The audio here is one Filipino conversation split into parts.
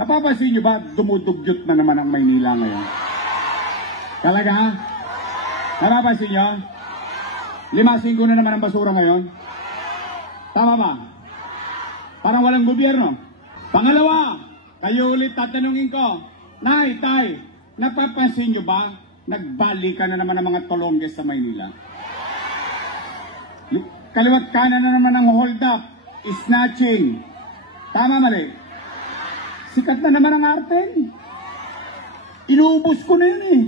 Napapansin nyo ba, dumudugyot na naman ang Maynila ngayon? Talaga? Napapansin nyo? 5-5 na naman ang basura ngayon? Tama ba? Parang walang gobyerno. Pangalawa, kayo ulit tatanungin ko, Nay, Tay, napapansin nyo ba, nagbalikan na naman ang mga tolongges sa Maynila? Kaliwat kanan na naman ang hold up, snatching. Tama, mali? Sikat na naman ang arte. Inuubos ko na yun eh.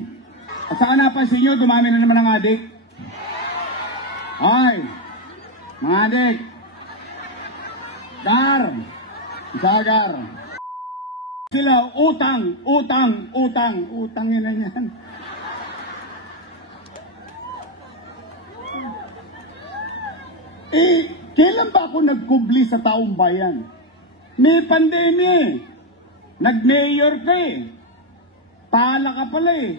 At saka napansin nyo, dumami na naman ang adik. Ay, mga adik. Gar. Isagar. Sila, utang yun na yan. Kailan ba ako nagkubli sa taong bayan? May pandemya. Nag-mayor ka eh. Pala ka pala eh.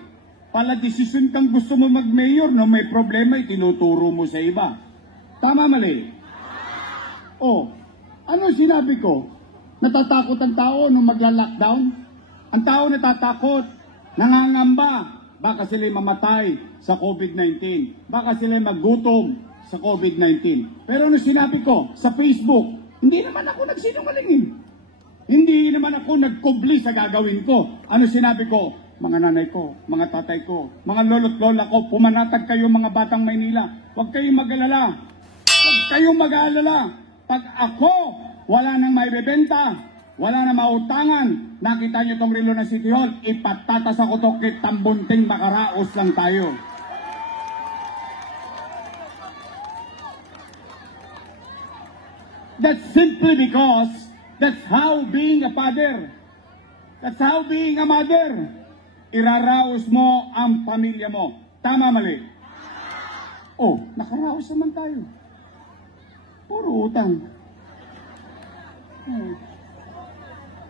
Pala desisyon kang gusto mo mag-mayor, no? May problema, itinuturo mo sa iba. Tama, mali? Oh, ano sinabi ko? Natatakot ang tao nung magla-lockdown? Ang tao natatakot, nangangamba. Baka sila'y mamatay sa COVID-19. Baka sila'y magutom sa COVID-19. Pero ano sinabi ko sa Facebook? Hindi naman ako nagsinungaling. Hindi naman ako nagkubli sa gagawin ko. Ano sinabi ko? Mga nanay ko, mga tatay ko, mga lolo't lola ko, pumanatag kayo mga batang Maynila. Huwag kayong mag-alala. Huwag kayong mag-alala. Pag ako, wala nang maibebenta, wala nang mautangan, nakita nyo tong relo ng City Hall, ipatatas ako to kay Tambunting, makaraos lang tayo. That's simply because that's how being a father. That's how being a mother. Iraraos mo ang pamilya mo. Tama, mali? Oh, nakaraos naman tayo. Puro utang.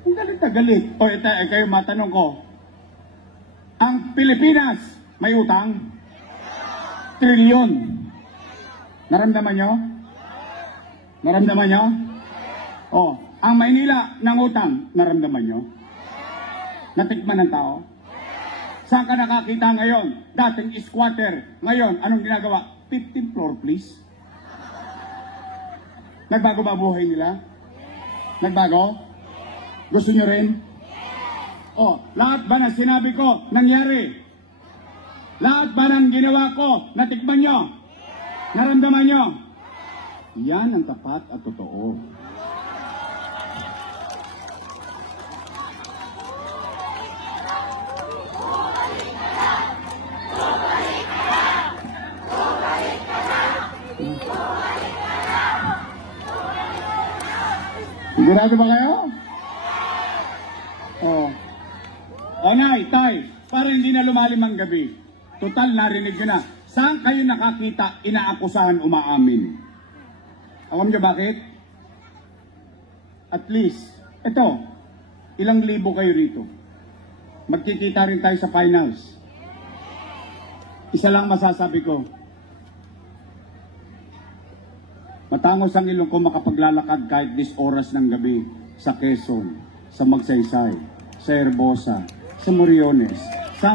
Ang galit na galit. O, kayo matanong ko. Ang Pilipinas, may utang? Trilyon. Naramdaman nyo? Naramdaman nyo? O, ang Maynila ng utang, naramdaman nyo? Natikman ng tao? Saan ka nakakita ngayon? Dating squatter. Ngayon, anong ginagawa? 15th floor, please. Nagbago ba buhay nila? Nagbago? Gusto nyo rin? O, lahat ba ng sinabi ko, nangyari? Lahat ba ng ginawa ko, natikman nyo? Naramdaman nyo? Yan ang tapat at totoo. Sigurado ba kayo? Oh. O Nay, Tay, para hindi na lumalim ang gabi. Total, narinig nyo na. Saan kayo nakakita, inaakusahan, umaamin? Alam nyo bakit? At least, ito, ilang libo kayo rito. Magkikita rin tayo sa finals. Isa lang masasabi ko. Matangos ang ilong ko makapaglalakad kahit 10 oras ng gabi sa Quezon, sa Magsaysay, sa Herbosa, sa Moriones, sa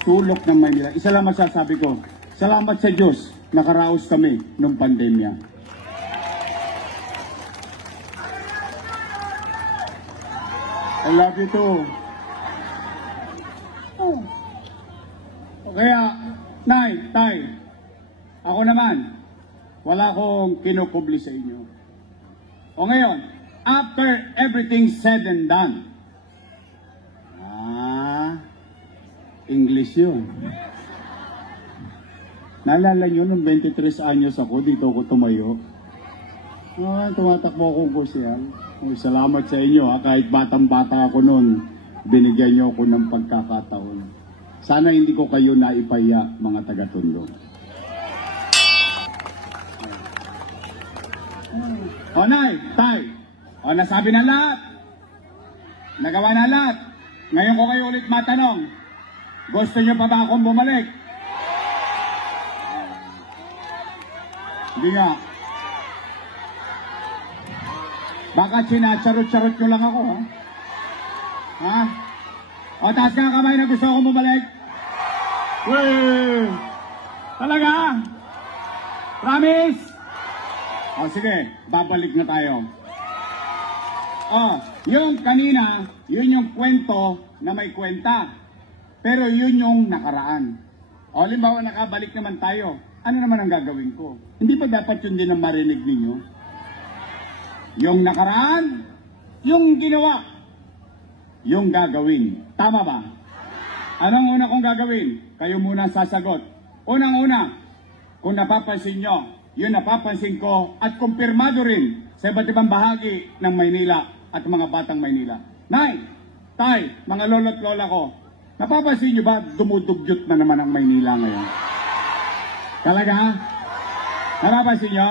sulok ng Maynila. Isa lang masasabi ko, salamat sa Diyos, nakaraos kami nung pandemya. I love you too. Oh. Kaya, Nay, Tay, ako naman, wala akong kinukubli sa inyo. O ngayon, after everything said and done, English yun. Naalala nyo, nung 23 anyos ako, dito ako tumayo. Tumatakbo akong kursiyan. Salamat sa inyo, kahit batang-bata ako noon, binigyan nyo ako ng pagkakataon. Sana hindi ko kayo naipaya, mga taga-Tondo. O Nay, Tay, o nasabi na lahat, nagawa na lahat. Ngayon ko kayo ulit matanong, gusto nyo pa ba akong bumalik? Hindi nga. Baka sinacharot-charot nyo lang ako, ha? Ha? O, taas ka ang kamay na gusto ko bumalik. Weh! Talaga? Promise? O, sige, babalik na tayo. O, yung kanina, yun yung kwento na may kwenta. Pero yun yung nakaraan. O, limbawa nakabalik naman tayo. Ano naman ang gagawin ko? Hindi pa dapat yun din ang marinig ninyo? Yung nakaraan, yung ginawa, yung gagawin. Tama ba? Anong una kong gagawin? Kayo muna sasagot. Unang-una, kung napapansin nyo, yun napapansin ko at kumpirmado rin sa iba't ibang bahagi ng Maynila at mga batang Maynila. Nay, tay, mga lolo't lola ko, napapansin nyo ba dumudugyot na naman ang Maynila ngayon? Talaga? Napapansin nyo?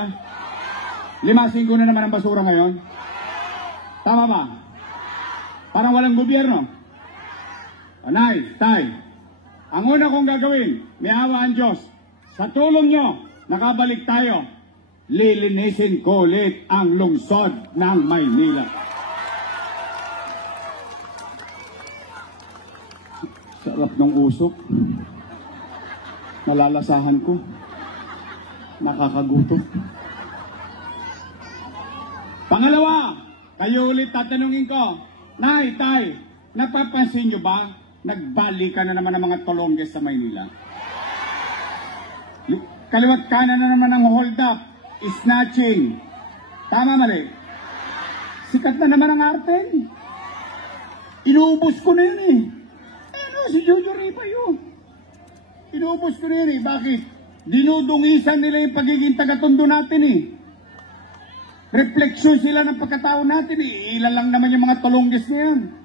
Limasin ko na naman ang basura ngayon? Tama ba? Parang walang gobyerno. Nay, tay, ang una kong gagawin, may awa ang Diyos. Sa tulong nyo, nakabalik tayo. Lilinisin ko ulit ang lungsod ng Maynila. Sarap ng usok. Nalalasahan ko. Nakakagutom. Pangalawa, kayo ulit tatanungin ko, Nay, tay, napapansin nyo ba? Nagbalikan na naman ang mga tolongges sa Maynila. Kaliwat kanan na naman ang hold up, snatching. Tama mali? Sikat na naman ang arte. Inuubos ko na yun eh. Ano, si Jojo Ripa yun. Inuubos ko na yun eh. Bakit? Dinudungisan nila yung pagiging tagatondo natin eh. Refleksyon sila ng pagkatao natin eh. Ilan lang naman yung mga tolongges na yan.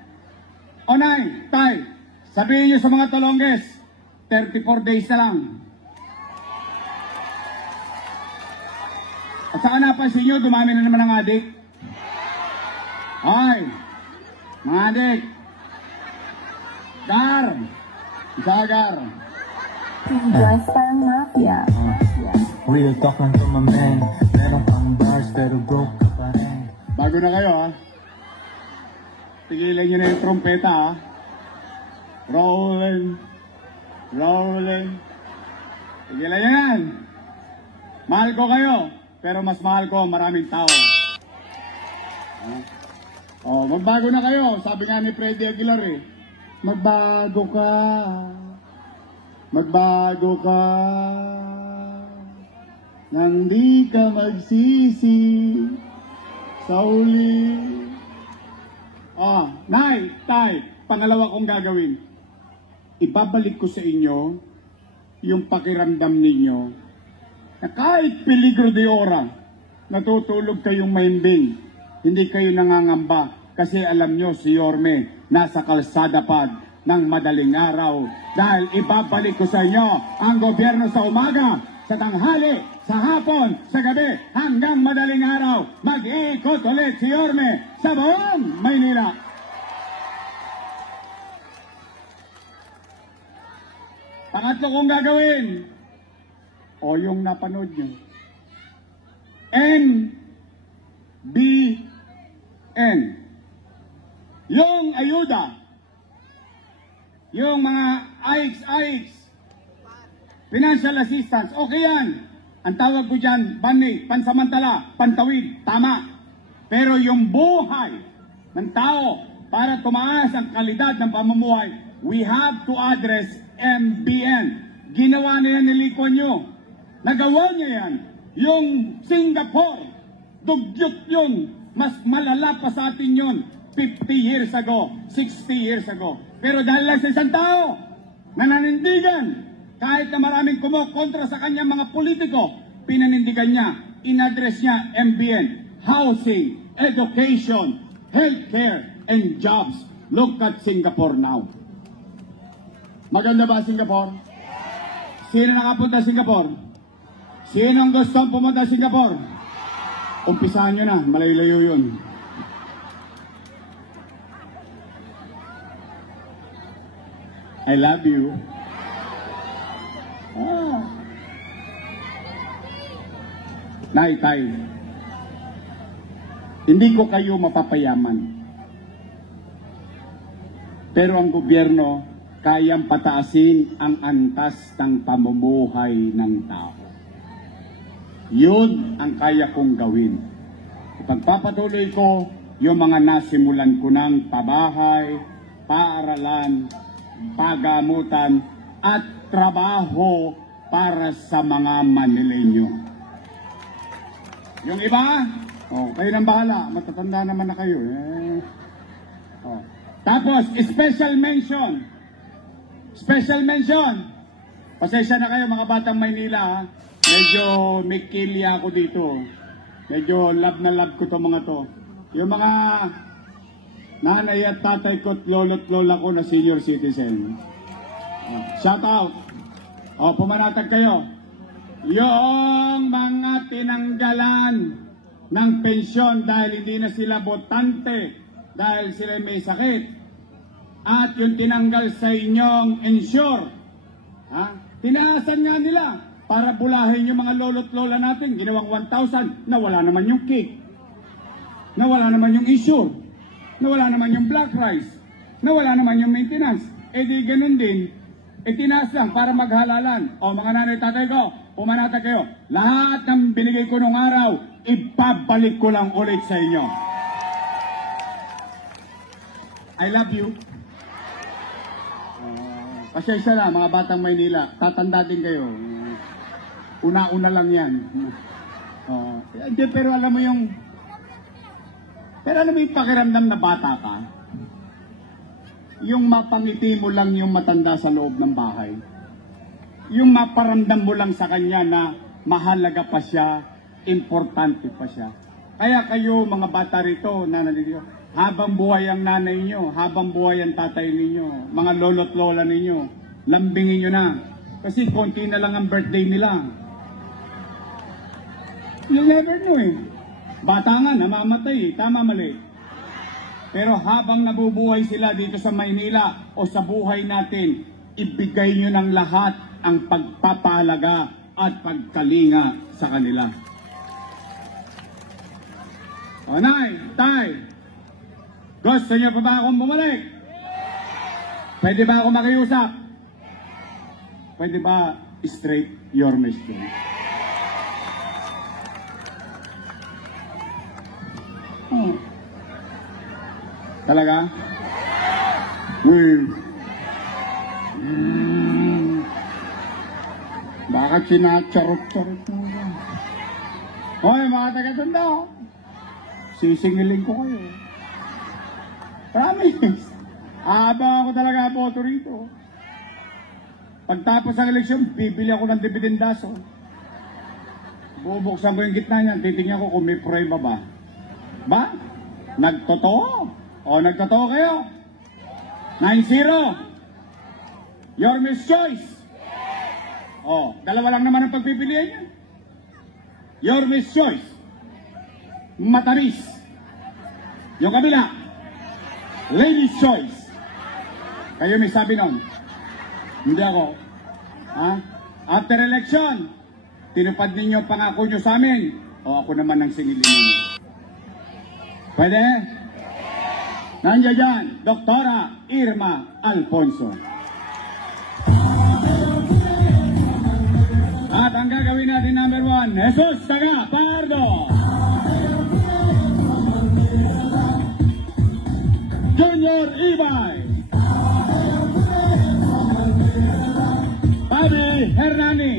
O nay, tay, sabihin nyo sa mga tolongges, 34 days na lang. At saan napansin nyo, dumami na naman ang adik? Ay, mga adik. Gar. Isa gar. Just parang mafia. Real talk lang to my man. Meron pang bars pero broke ka pa rin. Bago na kayo ha. Tigilan nyo na yung trompeta ha. Rolling. Rolling. Tigilan nyo yan. Mahal ko kayo. Pero mas mahal ko maraming tao. Oh, magbago na kayo. Sabi nga ni Freddy Aguilar eh. Magbago ka. Magbago ka. Nang di ka magsisi sa uli. Nay, tay, pangalawa kong gagawin. Ibabalik ko sa inyo yung pakiramdam ninyo na kahit peligro de ora, natutulog kayong mahimbing, hindi kayo nangangamba kasi alam nyo si Yorme nasa kalsada pa ng madaling araw dahil ibabalik ko sa inyo ang gobyerno sa umaga, sa tanghali, sa hapon, sa gabi, hanggang madaling araw, mag-iikot ulit si Yorme sa buong Maynila. Pangatlo kong gagawin, o yung napanood nyo, NBN. Yung ayuda, yung mga AIX, financial assistance, okay yan. Ang tawag ko dyan, bani, pansamantala, pantawid, tama. Pero yung buhay ng tao para tumaas ang kalidad ng pamumuhay, we have to address MBN. Ginawa na yan ni Lee Kuan Yew. Nagawa niya yan. Yung Singapore, dugyot yun. Mas malala pa sa atin yun 50 years ago, 60 years ago. Pero dahil lang sa isang tao na nanindigan, kahit na maraming kumukontra sa kanyang mga politiko, pinanindigan niya, inaddress niya MBN, housing, education, healthcare, and jobs. Look at Singapore now. Maganda ba Singapore? Sino nakapunta sa Singapore? Sino ang gustong pumunta sa Singapore? Umpisahan nyo na, malayo-layo yun. I love you. Nay, tay, hindi ko kayo mapapayaman. Pero ang gobyerno, kayang pataasin ang antas ng pamumuhay ng tao. Yun ang kaya kong gawin. Ipagpapatuloy ko yung mga nasimulan ko ng pabahay, paaralan, pagamutan, at trabaho para sa mga Manileño. Yung iba, kayo nang bahala. Matatanda naman na kayo. Tapos, special mention. Special mention. Pasensya na kayo mga batang Maynila. Ha? Medyo may kilya ako dito. Medyo love na love ko to mga to. Yung mga nanay at tatay ko at lolo't lola ko na senior citizen. Shout out. Pumanatag kayo. Yung mga tinanggalan ng pensyon dahil hindi na sila botante, dahil sila may sakit, at yung tinanggal sa inyong insure, tinaasan nga nila para bulahin yung mga lolo't lola natin, ginawang 1,000, na wala naman yung cake, na wala naman yung insure, na wala naman yung black rice, na wala naman yung maintenance. Di ganun din, tinaas lang para maghalalan. Mga nanay tatay ko, pumanatag kayo. Lahat ng binigay ko nung araw, ibabalik ko lang ulit sa inyo. I love you. Pasensya lang, mga batang Maynila. Tatanda din kayo. Una-una lang yan. Pero alam mo yung pakiramdam na bata ka. Yung mapangiti mo lang yung matanda sa loob ng bahay. Yung maparamdam mo lang sa kanya na mahalaga pa siya, importante pa siya. Kaya kayo mga bata rito, habang buhay ang nanay nyo, habang buhay ang tatay ninyo, mga lolo't lola ninyo, lambingin nyo na. Kasi konti na lang ang birthday nila. You never know Bata nga, namamatay, tama mali. Pero habang nabubuhay sila dito sa Maynila o sa buhay natin, ibigay nyo ng lahat ang pagpapahalaga at pagkalinga sa kanila. Nay, tay, gusto nyo pa ba akong bumalik? Pwede ba ako makiusap? Pwede ba straight your mission? Talaga? Bakit sinacharot-charot mo ba? Hoy, mga taga-Tondo, sisingilin ko kayo. Promise. Abang ako talaga boto rito. Pagtapos ng eleksyon, bibili ako ng dividendaso. Bubuksan ko yung gitna niyan, titingnan ko kung may prueba ba. Ba? Nagtotoo? Nagtotoo kayo? 9-0. Your Miss Choice. Dalawa lang naman ang pagpipilian niya. Your Miss Choice. Matamis. Yung kabila, Ladies Choice. Kayo may sabi nun. Hindi ako. After election, tinupad ninyo pangako nyo sa amin. Ako naman ang singilin ninyo. Pwede? Nandiyan dyan, Doktora Irma Alfonso. At ang gagawin natin number 1, Jesus Taga Pardo. Junior Ibay. Pabi Hernani.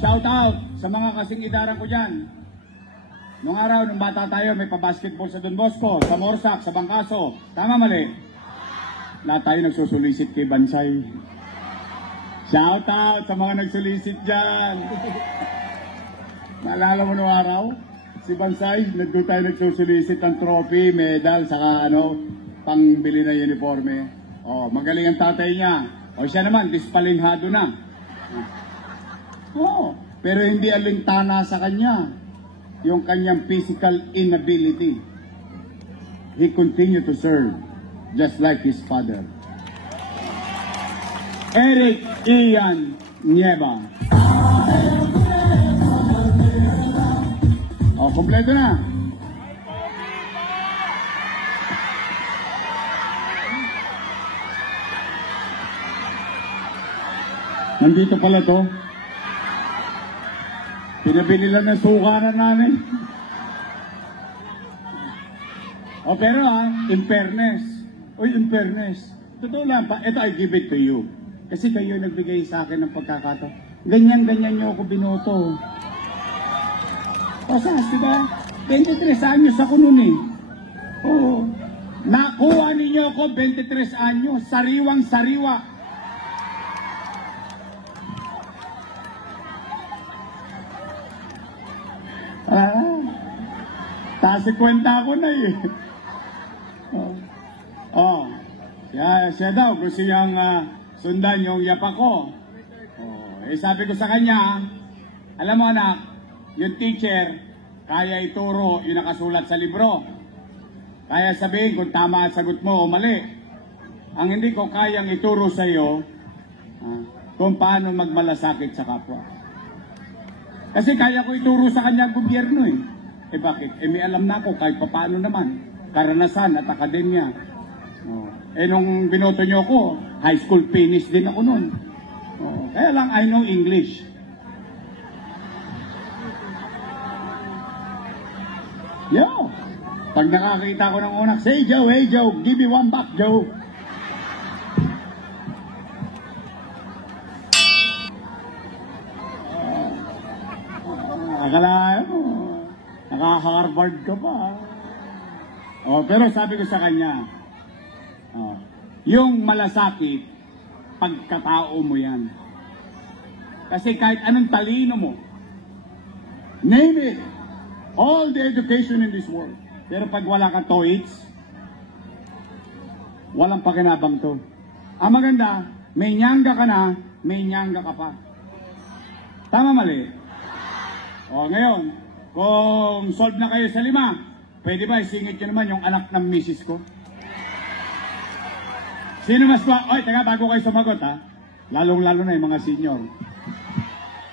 Shout out sa mga kasing idaran ko dyan. Nung araw, nung bata tayo, may pa-basketball sa Don Bosco, sa Morsak, sa Bangkaso. Tama mali? Lahat tayo nagsusulisit kay Bansay. Shout out sa mga nagsulisit dyan. Naalala mo nung araw? Si Bansay, doon tayo nagsusulisit ng trophy, medal, saka pangbili na uniforme. Magaling ang tatay niya. Siya naman, dispalinhado na. Pero hindi alintana sa kanya yung kanyang physical inability. He continued to serve just like his father. Eric Ian Nieva. Kompleto na. Nandito pala to. Pinabili lang ng sukaran namin. O pero in fairness. Totoo lang pa, ito I give it to you. Kasi kayo nagbigay sa akin ng pagkakataon. Ganyan nyo ako binoto. Pasas, diba? 23 anyos ako nun eh. Oo. Nakuha ninyo ako 23 anyos. Sariwang-sariwa. Tasi kwenta ako na eh. Siya daw gusto niyang sundan yung yapa ko. Sabi ko sa kanya, alam mo anak, yung teacher, kaya ituro yung nakasulat sa libro. Kaya sabihin kung tama ang sagot mo o mali. Ang hindi ko kayang ituro sa iyo, kung paano magmalasakit sa kapwa. Kasi kaya ko ituro sa kanya ang gobyerno eh. Bakit? May alam na ako kahit paano naman. Karanasan at akademya. Nung binoto nyo ako, high school finish din ako nun. Kaya lang I know English. Yo! Pag nakakita ko ng unak, say Joe, hey Joe, give me one back Joe. Akala mo, naka-Harvard ka pa. Pero sabi ko sa kanya, yung malasakit, pagkatao mo yan. Kasi kahit anong talino mo, name it, all the education in this world. Pero pag wala ka TOEIC, walang pakinabang to. Ang maganda, may nyangga ka na, may nyangga ka pa. Tama mali? Ngayon, kung solve na kayo sa 5, pwede ba isingit nyo naman yung anak ng misis ko? Sino mas taga bago kayo sumagot lalong-lalo na yung mga senior.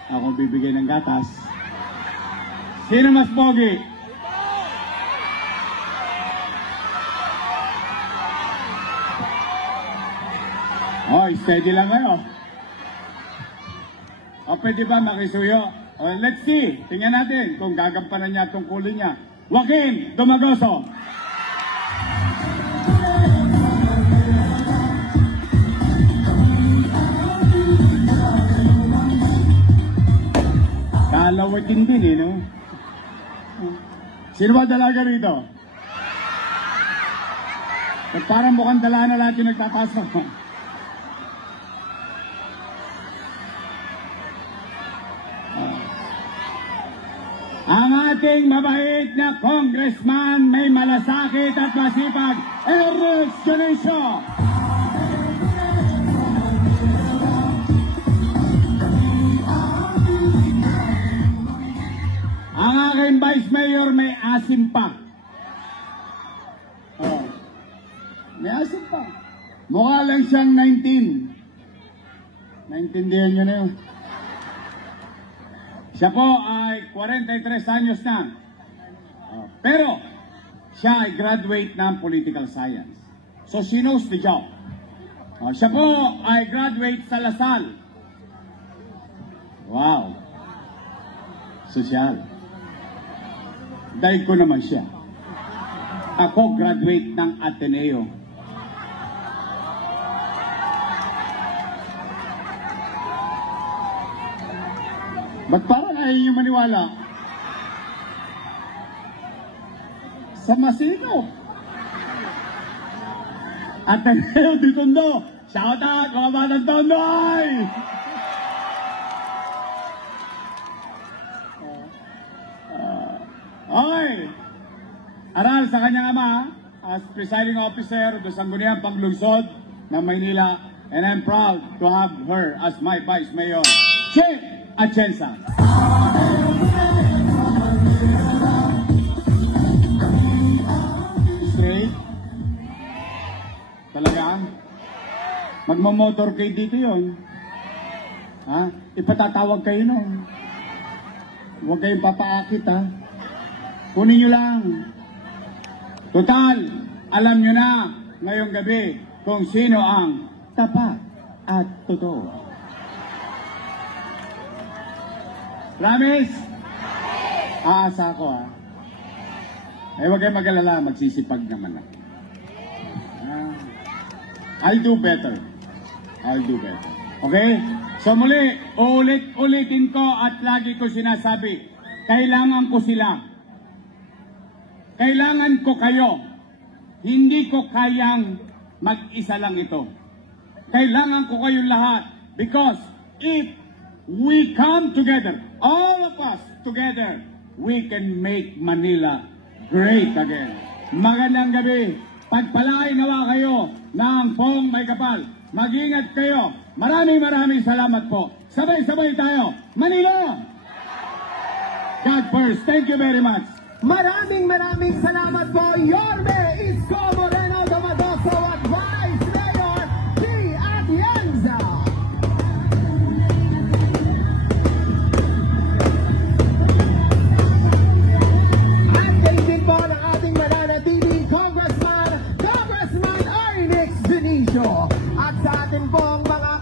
Ako bibigay ng gatas. Sino mas pogi? Steady lang kayo. Pwede ba makisuyo? Let's see. Tingnan natin kung gagampanan niya tungkulin niya. Joaquin Dumagoso. Kalawatin din eh, no? Sino ba dalaga rito? Parang mukhang dala na lahat yung nagtapasok. Ang ating mabait na congressman, may malasakit at masipag, Eric Jonicio. Ang aking vice mayor may asim pa. May asim pa. Mukha lang siyang 19. Naintindihan nyo na yun. Siya po ay 43 anyos na. Pero, siya ay graduate ng political science. So, she knows the job. Siya po ay graduate sa Lasal. Wow. Sosyal. Dahil ko naman siya. Ako graduate ng Ateneo. Ba't parang ayaw niyo maniwala? Sa Masino. Ateneo di Tondo. Shout out mga batang Tondoy! Okay. Aral sa kanyang ama as presiding officer do Sangguniang Panglungsod ng Maynila, and I'm proud to have her as my vice mayor. Che Atienza. Straight. Talaga? Magmamotorcade dito yon. Ipatatawag kayo nun. Huwag kayong papaakit Kunin nyo lang. Total, alam nyo na ngayong gabi kung sino ang tapat at totoo. Promise? Aasa ko ha. Huwag kayong mag-alala, magsisipag naman ako. I'll do better. I'll do better. Okay? So muli, ulit-ulitin ko at lagi ko sinasabi, kailangan ko sila. Kailangan ko kayo. Hindi ko kayang mag-isa lang ito. Kailangan ko kayong lahat. Because if we come together, all of us together, we can make Manila great again. Magandang gabi. Pagpalain nawa kayo ng Pong May Kapal. Mag-ingat kayo. Maraming salamat po. Sabay-sabay tayo. Manila! God first. Thank you very much. Maraming salamat po, Yorme Isko Moreno Domagoso at Vice Mayor G. Atienza. At kayo din po ng ating mananatiling Congressman Arnix Benicio. At sa atin pong mga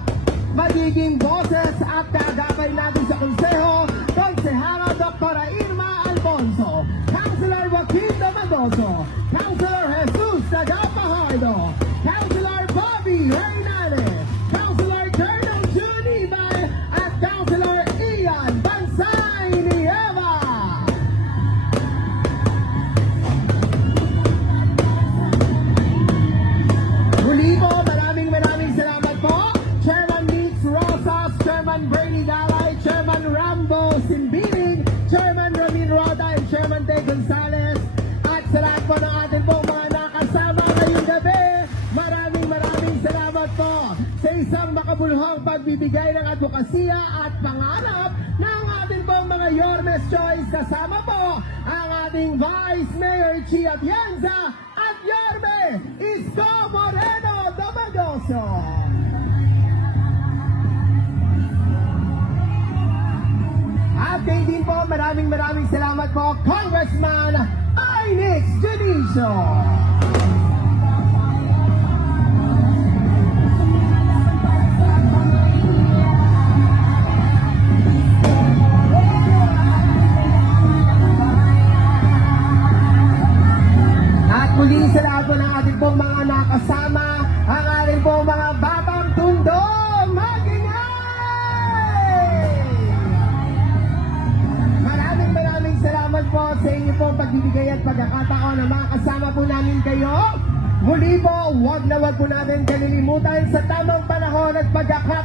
magiging boses at kagabay natin sa konseho, Konsehara Dr. Irma Alfonso, Councilor Joaquin Domagoso, Councilor Jesus Tagapahardo, Councilor Bobby Reynale, Councilor Colonel June Ibay, at Councilor Ian Bansay Nieva. Muli po, maraming salamat po. Chairman Nitz Rosas, Chairman Bernie Dalay, Chairman Rambo Simbiling, Chairman Ramin Roda, and Chairman Tay Gonzales. At sa lahat po ng atin pong mga nakasama ngayong gabi, maraming salamat po sa isang makabuluhang pagbibigay ng advokasya at pangarap ng atin pong mga Yormes Choice. Kasama po ang ating Vice Mayor Chi Atienza at Yorme Isko Moreno Domagoso. At kayo din po, maraming salamat po, Congressman Arnix Benicio. At muli sa lahat po ng ating pong mga nakasama, ang ating pong mga batang tundo, maraming salamat po sa inyo pong pagbibigay at pagkakataon na makasama po namin kayo. Muli po, huwag na huwag po natin kalilimutan sa tamang panahon at pagkakataon